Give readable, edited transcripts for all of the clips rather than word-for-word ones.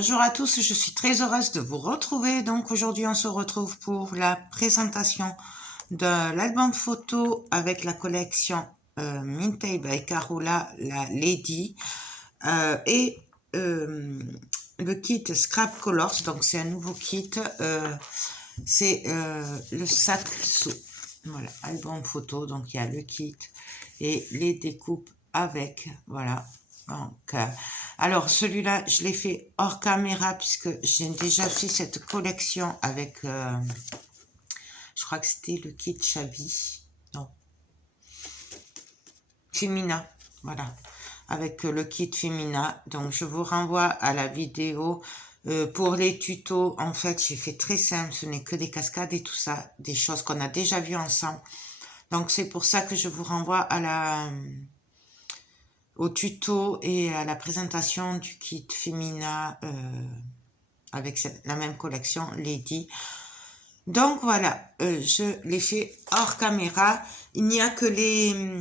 Bonjour à tous, je suis très heureuse de vous retrouver. Donc aujourd'hui on se retrouve pour la présentation de l'album photo avec la collection Minty by Carola, la Lady, et le kit Scrap Colors. Donc c'est un nouveau kit, c'est le Saxo. Voilà, album photo, donc il y a le kit et les découpes avec, voilà. Donc, alors celui-là, je l'ai fait hors caméra puisque j'ai déjà fait cette collection avec, je crois que c'était le kit Chabi, non, Femina, voilà, avec le kit Femina. Donc je vous renvoie à la vidéo. Pour les tutos, en fait, j'ai fait très simple, ce n'est que des cascades et tout ça, des choses qu'on a déjà vues ensemble. Donc c'est pour ça que je vous renvoie à au tuto et à la présentation du kit Femina avec la même collection Lady. Donc voilà, je l'ai fait hors caméra. Il n'y a que les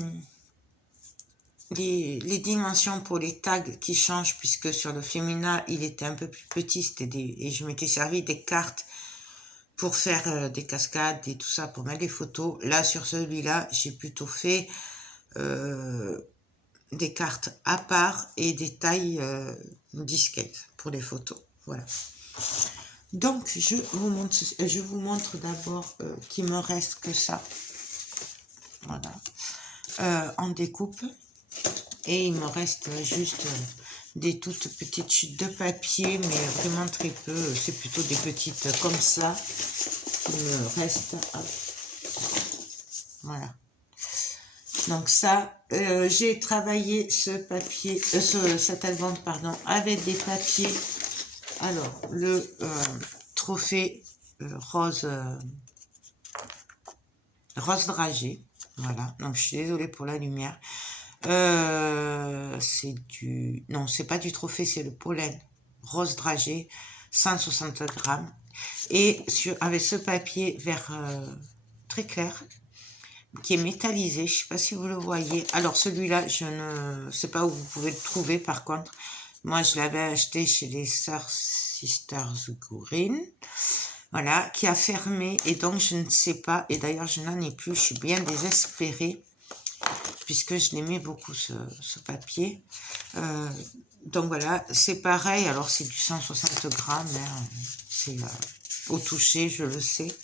dimensions pour les tags qui changent, puisque sur le Femina, il était un peu plus petit, et je m'étais servi des cartes pour faire des cascades et tout ça, pour mettre les photos. Là, sur celui-là, j'ai plutôt fait des cartes à part et des tailles disquettes pour les photos. Voilà. Donc, je vous montre d'abord qu'il me reste que ça. Voilà. En découpe. Et il me reste juste des toutes petites chutes de papier, mais vraiment très peu. C'est plutôt des petites comme ça qui me restent. Voilà. Donc ça, j'ai travaillé ce papier, cet album, pardon, avec des papiers. Alors, le trophée rose dragé. Voilà, donc je suis désolée pour la lumière. C'est du... Non, c'est pas du trophée, c'est le pollen rose dragé, 160 grammes. Et avec ce papier vert très clair, qui est métallisé, je sais pas si vous le voyez. Alors celui-là, je ne sais pas où vous pouvez le trouver par contre. Moi, je l'avais acheté chez les sœurs Sisters Green. Voilà, qui a fermé et donc je ne sais pas. Et d'ailleurs, je n'en ai plus. Je suis bien désespérée puisque je l'aimais beaucoup ce papier. Donc voilà, c'est pareil. Alors c'est du 160 grammes. Hein, c'est au toucher, je le sais.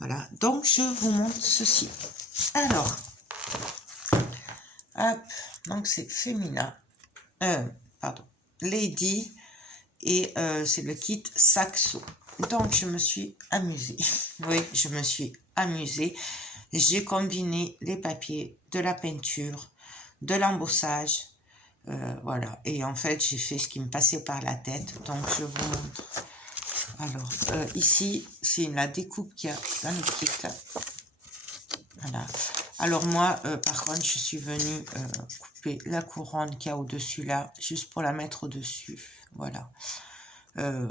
Voilà, donc je vous montre ceci. Alors, hop, donc c'est Femina, pardon, Lady, et c'est le kit Saxo. Donc je me suis amusée, oui, je me suis amusée. J'ai combiné les papiers, de la peinture, de l'embossage, voilà. Et en fait, j'ai fait ce qui me passait par la tête, donc je vous montre. Alors, ici, c'est la découpe qu'il y a dans le kit. Voilà. Alors moi, par contre, je suis venue couper la couronne qu'il y a au-dessus là, juste pour la mettre au-dessus. Voilà.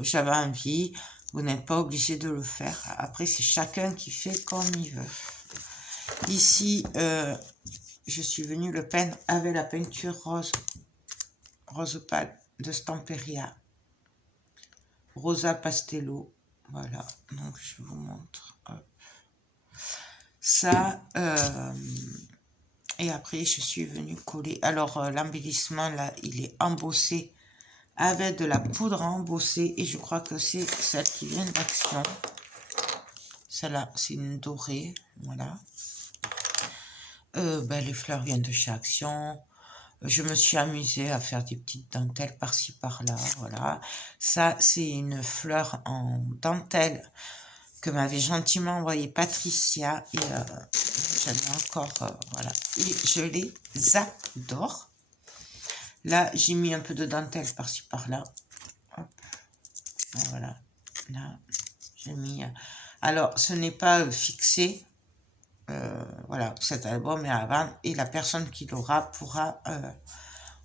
J'avais envie, vous n'êtes pas obligé de le faire. Après, c'est chacun qui fait comme il veut. Ici, je suis venue le peindre avec la peinture rose pâle de Stamperia. Rosa Pastello. Voilà, donc je vous montre. Hop. Ça, et après je suis venue coller. Alors l'embellissement là, il est embossé avec de la poudre embossée et je crois que c'est celle qui vient d'Action. Celle-là, c'est une dorée, voilà. Les fleurs viennent de chez Action. Je me suis amusée à faire des petites dentelles par-ci par-là, voilà. Ça, c'est une fleur en dentelle que m'avait gentiment envoyé Patricia et j'en ai encore, voilà. Et je les adore. Là, j'ai mis un peu de dentelle par-ci par-là. Voilà. Là, j'ai mis... Alors, ce n'est pas fixé. Voilà, cet album est à vendre et la personne qui l'aura pourra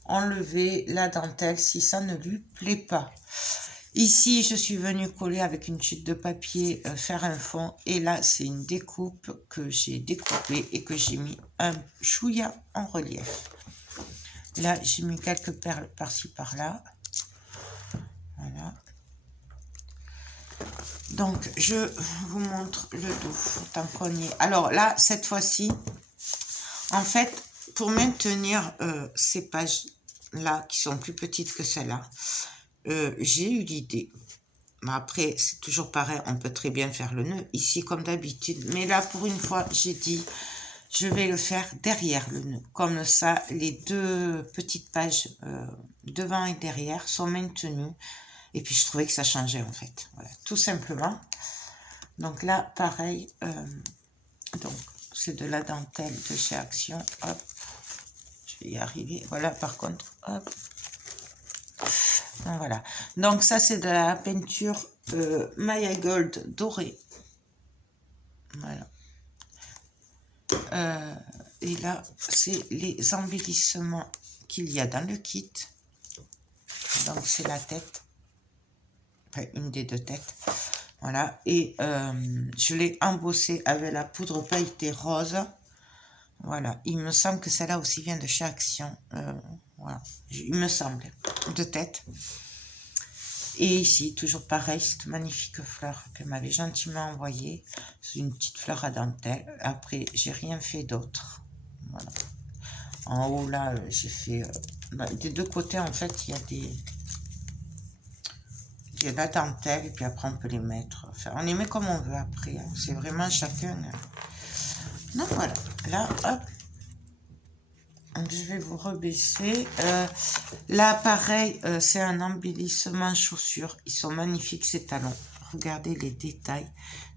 enlever la dentelle si ça ne lui plaît pas. Ici, je suis venue coller avec une chute de papier, faire un fond. Et là, c'est une découpe que j'ai découpée et que j'ai mis un chouïa en relief. Là, j'ai mis quelques perles par-ci, par-là. Voilà. Donc, je vous montre le dos, tant qu'on y est. Alors là, cette fois-ci, en fait, pour maintenir ces pages-là, qui sont plus petites que celles-là, j'ai eu l'idée. Après, c'est toujours pareil, on peut très bien faire le nœud ici, comme d'habitude. Mais là, pour une fois, j'ai dit, je vais le faire derrière le nœud. Comme ça, les deux petites pages devant et derrière sont maintenues. Et puis, je trouvais que ça changeait, en fait. Voilà, tout simplement. Donc là, pareil. Donc, c'est de la dentelle de chez Action. Hop. Je vais y arriver. Voilà, par contre, hop. Donc, voilà. Donc, ça, c'est de la peinture Maya Gold dorée. Voilà. Et là, c'est les embellissements qu'il y a dans le kit. Donc, c'est la tête. Enfin, une des deux têtes. Voilà. Et je l'ai embossé avec la poudre pailletée rose. Voilà. Il me semble que celle-là aussi vient de chez Action. Voilà. Il me semble. De tête. Et ici, toujours pareil, cette magnifique fleur qu'elle m'avait gentiment envoyée. C'est une petite fleur à dentelle. Après, j'ai rien fait d'autre. Voilà. En haut, là, j'ai fait... des deux côtés, en fait, il y a des... Il y a de la dentelle, et puis après, on peut les mettre. Enfin, on les met comme on veut après. Hein. C'est vraiment chacun... Donc, voilà. Là, hop. Donc, je vais vous rebaisser. Là, pareil, c'est un embellissement chaussures. Ils sont magnifiques, ces talons. Regardez les détails.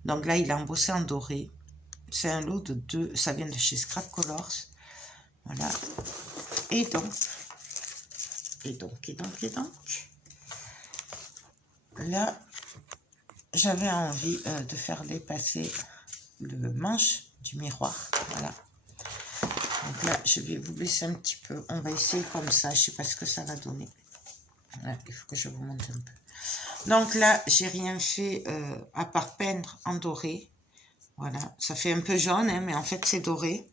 Donc là, il est embossé en doré. C'est un lot de 2. Ça vient de chez Scrap Colors. Voilà. Et donc. Là, j'avais envie de faire dépasser le manche du miroir. Voilà. Donc là, je vais vous baisser un petit peu. On va essayer comme ça. Je ne sais pas ce que ça va donner. Voilà, il faut que je vous montre un peu. Donc là, j'ai rien fait à part peindre en doré. Voilà, ça fait un peu jaune, hein, mais en fait, c'est doré.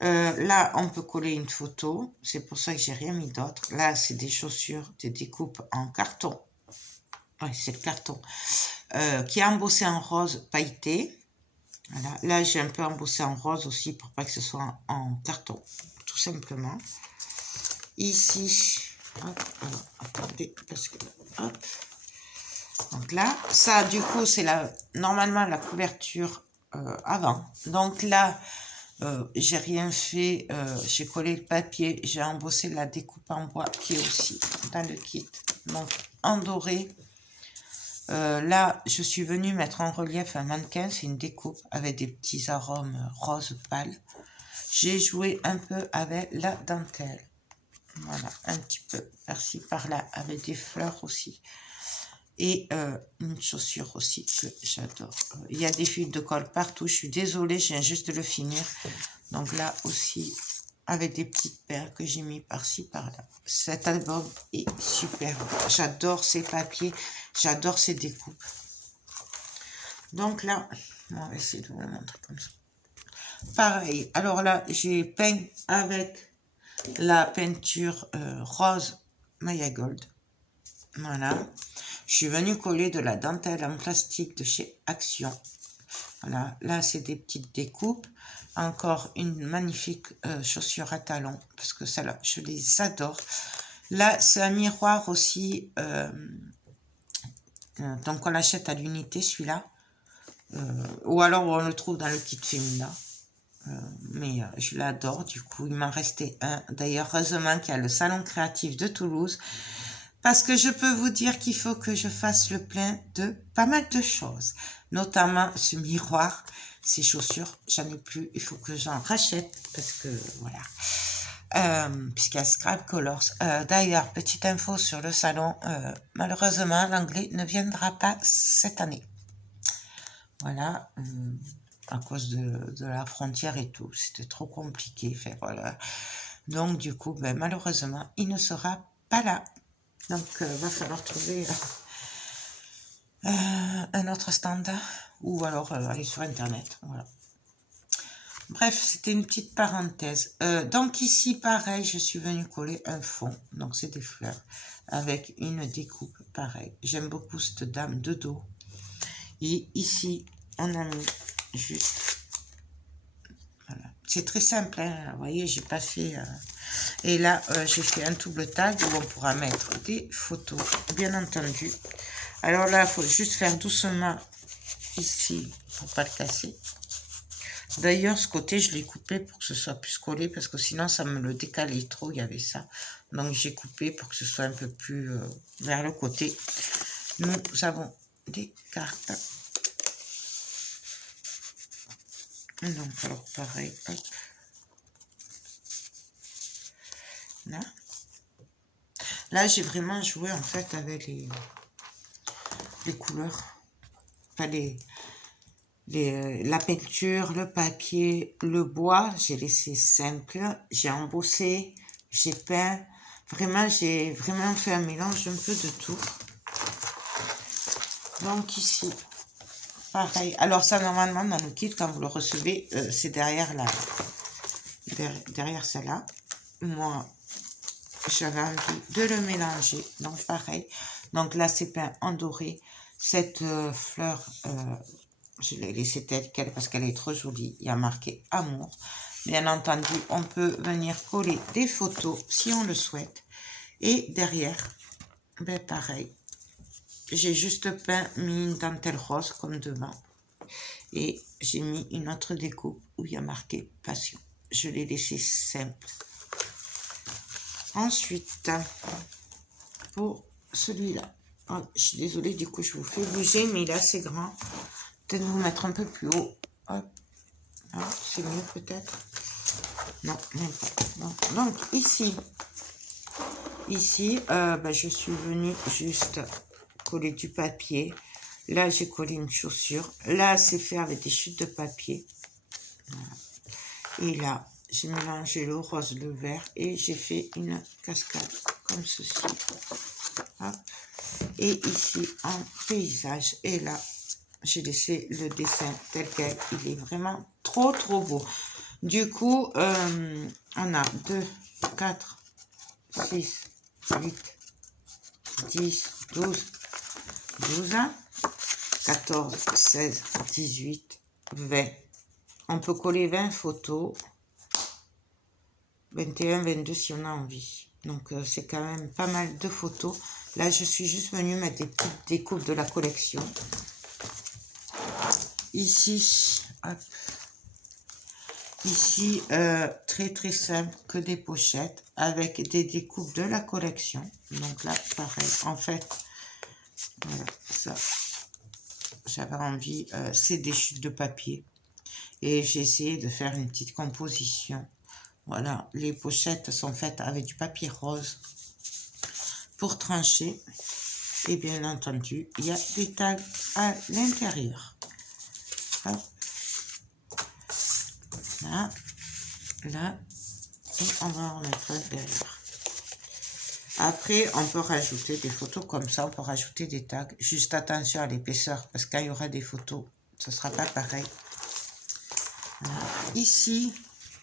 Là, on peut coller une photo. C'est pour ça que j'ai rien mis d'autre. Là, c'est des chaussures, des découpes en carton. Ouais, c'est le carton. Qui est embossé en rose pailleté. Voilà. Là, j'ai un peu embossé en rose aussi pour pas que ce soit en carton, tout simplement. Ici, hop, alors, attendez, parce que, hop. Donc là, ça, du coup, c'est normalement la couverture avant. Donc là, j'ai rien fait. J'ai collé le papier, j'ai embossé la découpe en bois qui est aussi dans le kit. Donc, en doré. Là, je suis venue mettre en relief un mannequin, c'est une découpe avec des petits arômes rose pâle. J'ai joué un peu avec la dentelle. Voilà, un petit peu par-ci, par-là, avec des fleurs aussi. Et une chaussure aussi que j'adore. Il y a des fuites de colle partout, je suis désolée, je viens juste de le finir. Donc là aussi, avec des petites perles que j'ai mis par-ci, par-là. Cet album est super. J'adore ces papiers, j'adore ces découpes. Donc là, on va essayer de vous le montrer comme ça. Pareil, alors là, j'ai peint avec la peinture rose Maya Gold. Voilà. Je suis venue coller de la dentelle en plastique de chez Action. Voilà, là c'est des petites découpes. Encore une magnifique chaussure à talons, parce que celle-là, je les adore. Là, c'est un miroir aussi, donc on l'achète à l'unité, celui-là. Ou alors on le trouve dans le kit féminin. Mais je l'adore, du coup, il m'en restait un. D'ailleurs, heureusement qu'il y a le Salon Créatif de Toulouse. Parce que je peux vous dire qu'il faut que je fasse le plein de pas mal de choses. Notamment ce miroir, ces chaussures, j'en ai plus. Il faut que j'en rachète parce que voilà. Puisqu'il y a Scrap Colors. D'ailleurs, petite info sur le salon. Malheureusement, l'anglais ne viendra pas cette année. Voilà. À cause de la frontière et tout. C'était trop compliqué. Fait, voilà. Donc, du coup, ben, malheureusement, il ne sera pas là. Donc, va falloir trouver un autre stand ou alors aller sur Internet. Voilà. bref, c'était une petite parenthèse. Donc ici, pareil, je suis venue coller un fond. Donc c'est des fleurs avec une découpe pareil. J'aime beaucoup cette dame de dos. Et ici, on a mis juste... Voilà. C'est très simple, hein. Vous voyez, j'ai pas fait... Et là, j'ai fait un double tag où on pourra mettre des photos, bien entendu. Alors là, il faut juste faire doucement ici pour pas le casser. D'ailleurs, ce côté, je l'ai coupé pour que ce soit plus collé parce que sinon, ça me le décalait trop. Il y avait ça. Donc, j'ai coupé pour que ce soit un peu plus vers le côté. Nous avons des cartes. Donc, alors, pareil. Hop. Là, là j'ai vraiment joué en fait avec les couleurs. Enfin, la peinture, le papier, le bois, j'ai laissé simple, j'ai embossé, j'ai peint, vraiment j'ai vraiment fait un mélange un peu de tout. Donc ici, pareil, alors ça normalement dans le kit quand vous le recevez, c'est derrière derrière celle-là. Moi, j'avais envie de le mélanger, donc pareil. Donc là c'est peint en doré, cette fleur... je l'ai laissée telle quelle parce qu'elle est trop jolie. Il y a marqué amour. Bien entendu, on peut venir coller des photos si on le souhaite. Et derrière, ben pareil. J'ai juste peint, mis une dentelle rose comme devant. Et j'ai mis une autre découpe où il y a marqué passion. Je l'ai laissé simple. Ensuite, pour celui-là. Oh, je suis désolée, du coup, je vous fais bouger, mais il est assez grand. Peut-être vous mettre un peu plus haut. Hop. Ah, c'est mieux peut-être. Non, même pas. Non. Donc ici, ben, je suis venue juste coller du papier. Là, j'ai collé une chaussure. Là, c'est fait avec des chutes de papier. Voilà. Et là, j'ai mélangé le rose, le vert et j'ai fait une cascade comme ceci. Hop. Et ici, en paysage. Et là, j'ai laissé le dessin tel quel. Il est vraiment trop beau. Du coup, on a 2, 4, 6, 8, 10, 12, 12, 14, 16, 18, 20. On peut coller 20 photos. 21, 22 si on a envie. Donc, c'est quand même pas mal de photos. Là, je suis juste venue mettre des petites découpes de la collection. Ici, hop. Ici, très simple, que des pochettes avec des découpes de la collection. Donc là, pareil, en fait, voilà, ça, j'avais envie, c'est des chutes de papier. Et j'ai essayé de faire une petite composition. Voilà, les pochettes sont faites avec du papier rose pour trancher. Et bien entendu, il y a des tags à l'intérieur. Là, là, et on va en mettre derrière. Après, on peut rajouter des photos comme ça, on peut rajouter des tags. Juste attention à l'épaisseur, parce qu'il y aura des photos, ce ne sera pas pareil. Voilà. Ici,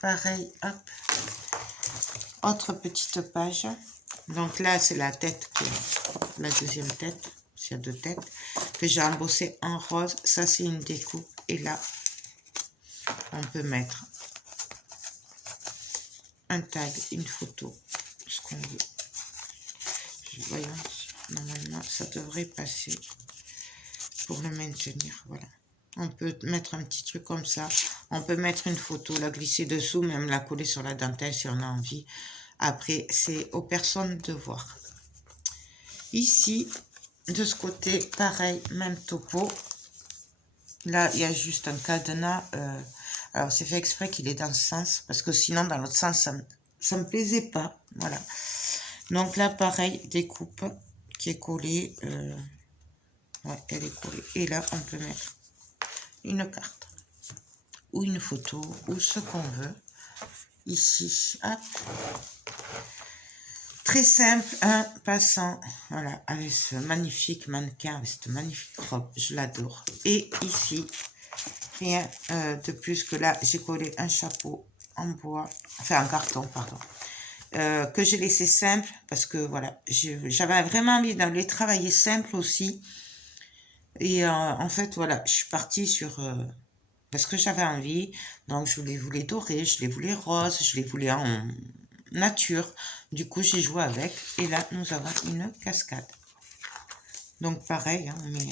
pareil, hop. Autre petite page. Donc là, c'est la tête, la deuxième tête, c'est 2 têtes, que j'ai embossé en rose. Ça, c'est une découpe. Et là, on peut mettre un tag, une photo, ce qu'on veut. Voyons, normalement, ça devrait passer pour le maintenir. Voilà. On peut mettre un petit truc comme ça. On peut mettre une photo, la glisser dessous, même la coller sur la dentelle si on a envie. Après, c'est aux personnes de voir. Ici, de ce côté, pareil, même topo. Là, il y a juste un cadenas. Alors, c'est fait exprès qu'il est dans ce sens, parce que sinon, dans l'autre sens, ça me plaisait pas. Voilà. Donc là, pareil, découpe qui est collée. Ouais, elle est collée. Et là, on peut mettre une carte ou une photo ou ce qu'on veut. Ici, hop. Très simple, un passant, voilà, avec ce magnifique mannequin, avec cette magnifique robe, je l'adore. Et ici, Rien de plus que là, j'ai collé un chapeau en bois, enfin en carton, pardon. Que j'ai laissé simple parce que voilà, j'avais vraiment envie d'aller travailler simple aussi. Et en fait, voilà, je suis partie sur... parce que j'avais envie, donc je les voulais dorés, je les voulais roses, je les voulais en nature. Du coup, j'ai joué avec. Et là, nous avons une cascade. Donc pareil, hein, mais...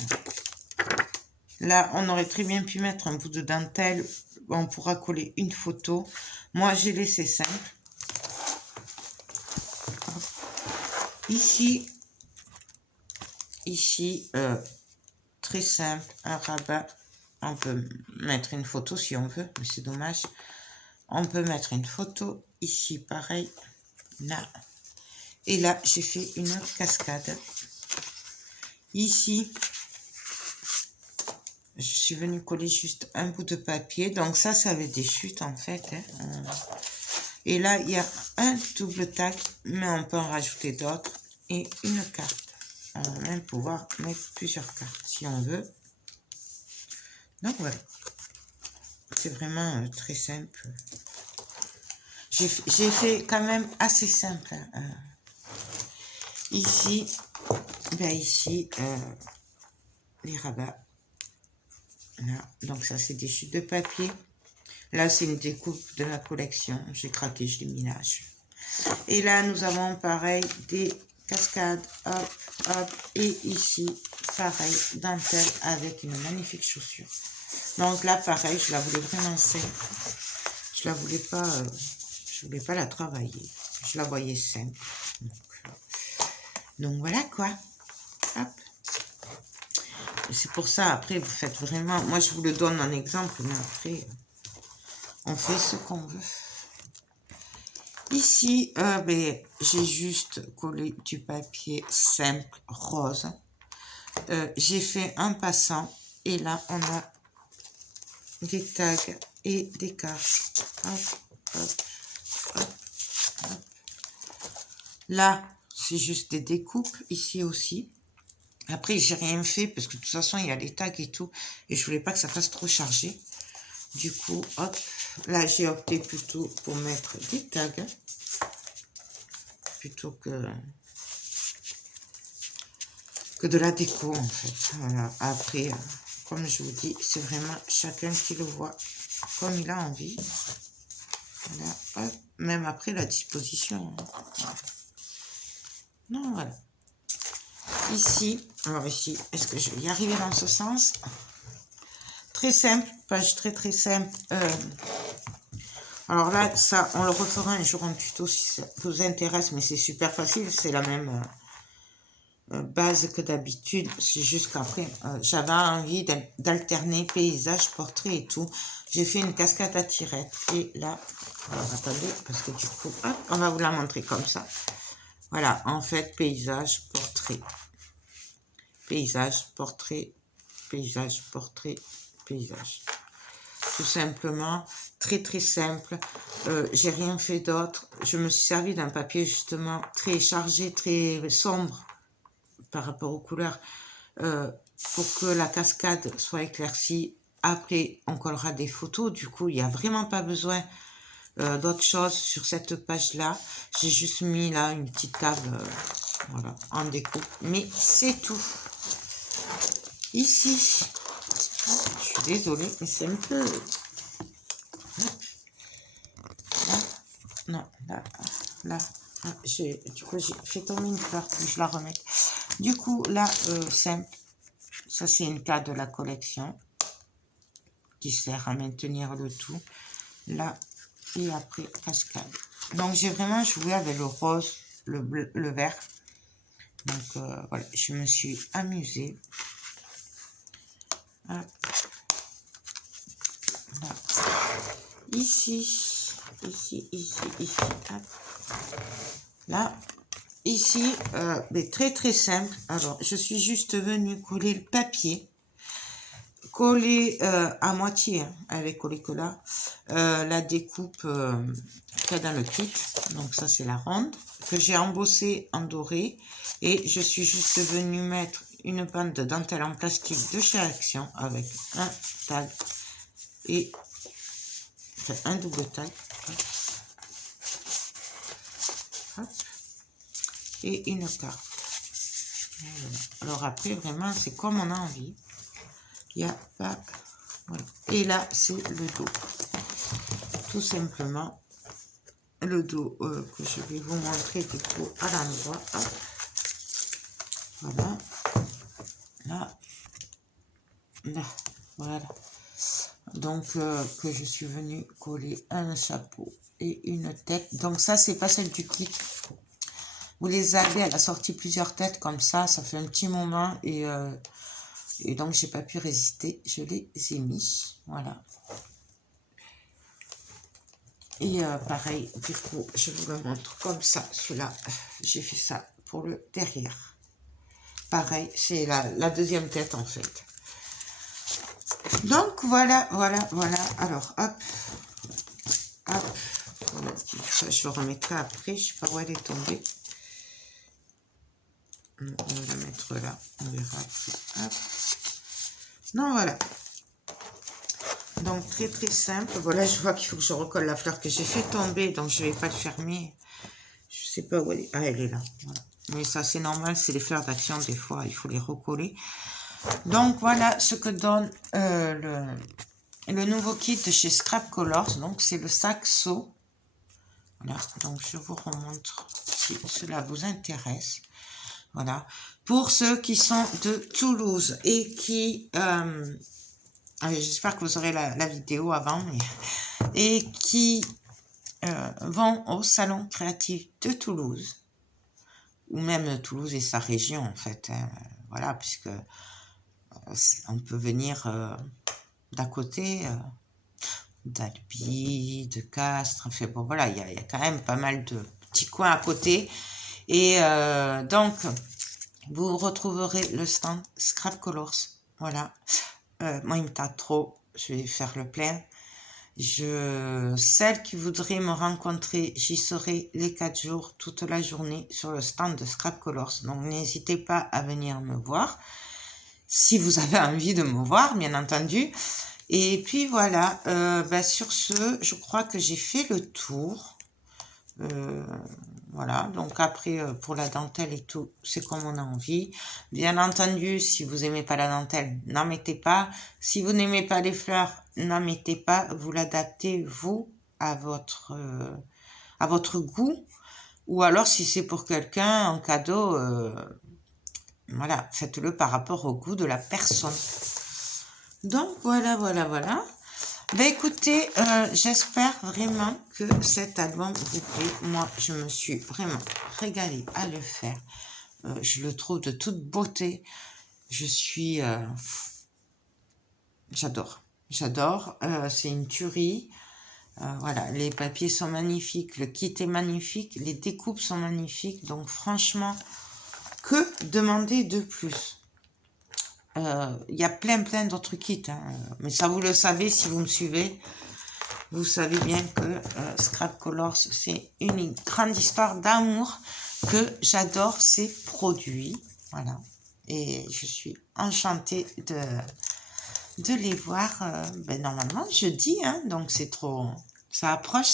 Là, on aurait très bien pu mettre un bout de dentelle. On pourra coller une photo. Moi, j'ai laissé simple. Ici, très simple, un rabat. On peut mettre une photo si on veut, mais c'est dommage. On peut mettre une photo. Ici, pareil. Là. Et là, j'ai fait une cascade. Ici, je suis venue coller juste un bout de papier. Donc ça avait des chutes en fait. Hein. Et là, il y a un double tag, mais on peut en rajouter d'autres. Et une carte. On va même pouvoir mettre plusieurs cartes si on veut. Donc voilà. C'est vraiment très simple. J'ai fait quand même assez simple. Hein. Ici, les rabats. Là. Donc ça, c'est des chutes de papier. Là, c'est une découpe de la collection. J'ai craqué, je l'ai mis là. Et là, nous avons pareil des cascades. Hop, hop. Et ici, pareil, dentelle avec une magnifique chaussure. Donc là, pareil, je la voulais vraiment simple. Je la voulais pas, je voulais pas la travailler. Je la voyais simple. Donc voilà quoi. Hop. C'est pour ça, après, vous faites vraiment... Moi, je vous le donne en exemple, mais après, on fait ce qu'on veut. Ici, j'ai juste collé du papier simple, rose. J'ai fait un passant. Et là, on a des tags et des cartes. Hop, hop, hop, hop. Là, c'est juste des découpes. Ici aussi. Après, j'ai rien fait parce que de toute façon, il y a les tags et tout. Et je voulais pas que ça fasse trop chargé. Du coup, hop. Là, j'ai opté plutôt pour mettre des tags. Plutôt que de la déco, en fait. Voilà. Après, comme je vous dis, c'est vraiment chacun qui le voit comme il a envie. Voilà. Hop. Même après la disposition. Non, voilà. Ici, alors ici, est-ce que je vais y arriver dans ce sens? Très simple, page très simple. Alors là, ça, on le refera un jour en tuto si ça vous intéresse, mais c'est super facile, c'est la même base que d'habitude. C'est juste qu'après, j'avais envie d'alterner paysage, portrait et tout. J'ai fait une cascade à tirettes. Et là, alors attendez, parce que du coup, hop, on va vous la montrer comme ça. Voilà, en fait, paysage, portrait. Paysage, portrait, paysage, portrait, paysage. Tout simplement, très simple. J'ai rien fait d'autre. Je me suis servi d'un papier justement très chargé, très sombre par rapport aux couleurs pour que la cascade soit éclaircie. Après, on collera des photos. Du coup, il n'y a vraiment pas besoin d'autre chose sur cette page-là. J'ai juste mis là une petite table voilà, en découpe. Mais c'est tout. Ici, je suis désolée, mais c'est un peu... Là, non, là. Du coup, j'ai fait tomber une fleur, puis je la remets. Du coup, là, simple. Ça, c'est une carte de la collection qui sert à maintenir le tout. Là, et après, cascade. Donc, j'ai vraiment joué avec le rose, le bleu, le vert. Donc, voilà, je me suis amusée. Hop. Là. Ici. Hop. Là, ici, mais très simple. Alors, je suis juste venue coller le papier. Coller à moitié, hein, avec collé que là, la découpe qu'il y a dans le kit. Donc ça, c'est la ronde que j'ai embossée en doré. Et je suis juste venue mettre une bande de dentelle en plastique de chez Action avec un tag et enfin, un double taille. Hop. Et une carte. Voilà. Alors après, vraiment, c'est comme on a envie. Il n'y a pas... Voilà. Et là, c'est le dos. Tout simplement, le dos que je vais vous montrer du coup à l'endroit. Voilà. Là. Là. Voilà. Donc, que je suis venue coller un chapeau et une tête. Donc ça, c'est pas celle du kit. Vous les avez, elle a sorti plusieurs têtes comme ça fait un petit moment et donc j'ai pas pu résister, je les ai mis, voilà. Et pareil, du coup, je vous le montre comme ça, celui-là, j'ai fait ça pour le derrière. Pareil, c'est la deuxième tête en fait. Donc voilà, alors hop, hop, voilà, ça, je le remettrai après, je sais pas où elle est tombée. On va la mettre là, on verra après. Hop. Non, voilà. Donc, très très simple. Voilà, je vois qu'il faut que je recolle la fleur que j'ai fait tomber, donc je ne vais pas le fermer. Je sais pas où elle est. Ah, elle est là. Voilà. Mais ça, c'est normal, c'est les fleurs d'action, des fois, il faut les recoller. Donc, voilà ce que donne le nouveau kit de chez Scrap Colors. Donc, c'est le saxo. Voilà, donc je vous remontre si cela vous intéresse. Voilà. Pour ceux qui sont de Toulouse et qui... j'espère que vous aurez la vidéo avant. Et qui vont au Salon Créatif de Toulouse. Ou même Toulouse et sa région, en fait. Hein, voilà, puisque on peut venir d'à côté... d'Albi, de Castres, enfin bon voilà, il y a quand même pas mal de petits coins à côté. Et donc, vous retrouverez le stand Scrap Colors. Voilà. Moi, il me tarde trop. Je vais faire le plein. Celle qui voudrait me rencontrer, j'y serai les 4 jours, toute la journée, sur le stand de Scrap Colors. Donc, n'hésitez pas à venir me voir. Si vous avez envie de me voir, bien entendu. Et puis voilà, sur ce, je crois que j'ai fait le tour. Voilà, donc après, pour la dentelle et tout, c'est comme on a envie. Bien entendu, si vous n'aimez pas la dentelle, n'en mettez pas. Si vous n'aimez pas les fleurs, n'en mettez pas. Vous l'adaptez, vous, à votre goût. Ou alors, si c'est pour quelqu'un, en cadeau, voilà, faites-le par rapport au goût de la personne. Donc, voilà. Ben écoutez, j'espère vraiment que cet album vous plaît. Moi, je me suis vraiment régalée à le faire. Je le trouve de toute beauté. Je suis... j'adore. C'est une tuerie. Voilà, les papiers sont magnifiques. Le kit est magnifique. Les découpes sont magnifiques. Donc, franchement, que demander de plus? Il y a plein d'autres kits, hein. Mais ça vous le savez si vous me suivez. Vous savez bien que Scrap Colors, c'est une grande histoire d'amour, que j'adore ces produits. Voilà. Et je suis enchantée de les voir normalement jeudi, hein, donc c'est trop... Ça approche.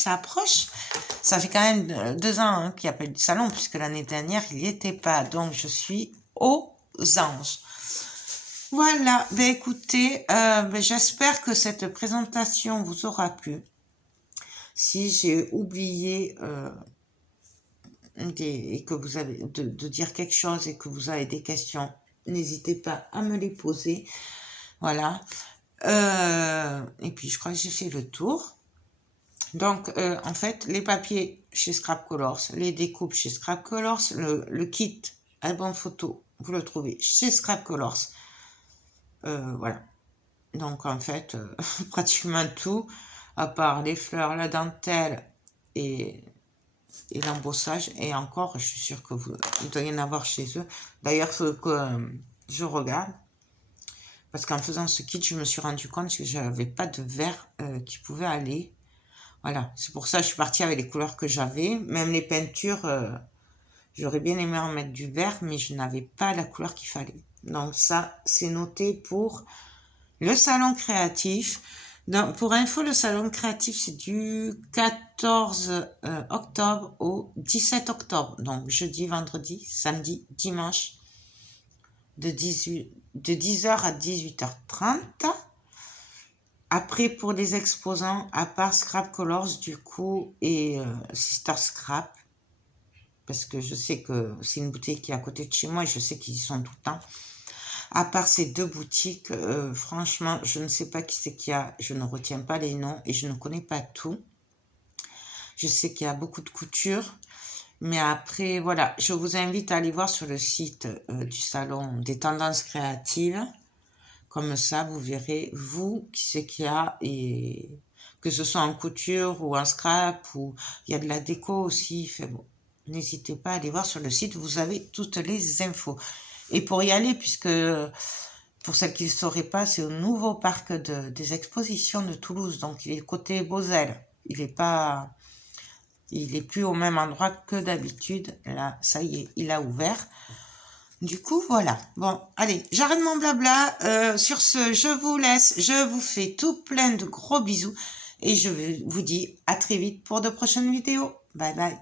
Ça fait quand même 2 ans hein, qu'il n'y a pas eu de salon, puisque l'année dernière, il n'y était pas. Donc, je suis aux anges. Voilà, écoutez, j'espère que cette présentation vous aura plu. Si j'ai oublié et que vous avez de dire quelque chose et que vous avez des questions, n'hésitez pas à me les poser. Voilà. Et puis, je crois que j'ai fait le tour. Donc, en fait, les papiers chez Scrap Colors, les découpes chez Scrap Colors, le kit album photo, vous le trouvez chez Scrap Colors. Voilà. Donc, en fait, pratiquement tout, à part les fleurs, la dentelle et l'embossage. Et encore, je suis sûre que vous devez en avoir chez eux. D'ailleurs, il faut que je regarde. Parce qu'en faisant ce kit, je me suis rendu compte que je n'avais pas de vert qui pouvait aller. Voilà, c'est pour ça que je suis partie avec les couleurs que j'avais. Même les peintures, j'aurais bien aimé en mettre du vert, mais je n'avais pas la couleur qu'il fallait. Donc ça, c'est noté pour le salon créatif. Donc, pour info, le salon créatif, c'est du 14 octobre au 17 octobre. Donc, jeudi, vendredi, samedi, dimanche, de 10h à 18h30. Après, pour les exposants, à part Scrap Colors, du coup, et Sister Scrap, parce que je sais que c'est une boutique qui est à côté de chez moi et je sais qu'ils y sont tout le temps. À part ces deux boutiques, franchement, je ne sais pas qui c'est qu'il y a, je ne retiens pas les noms et je ne connais pas tout. Je sais qu'il y a beaucoup de couture, mais après, voilà, je vous invite à aller voir sur le site du salon des tendances créatives. Comme ça, vous verrez, vous, qui c'est qu'il y a, et que ce soit en couture ou en scrap, ou il y a de la déco aussi. Fait bon, n'hésitez pas à aller voir sur le site, vous avez toutes les infos. Et pour y aller, puisque pour celles qui ne sauraient pas, c'est au nouveau parc des expositions de Toulouse, donc il est côté Beauzelle. Il est plus au même endroit que d'habitude. Là, ça y est, il a ouvert. Du coup, voilà. Bon, allez, j'arrête mon blabla. Sur ce, je vous laisse. Je vous fais tout plein de gros bisous. Et je vous dis à très vite pour de prochaines vidéos. Bye bye.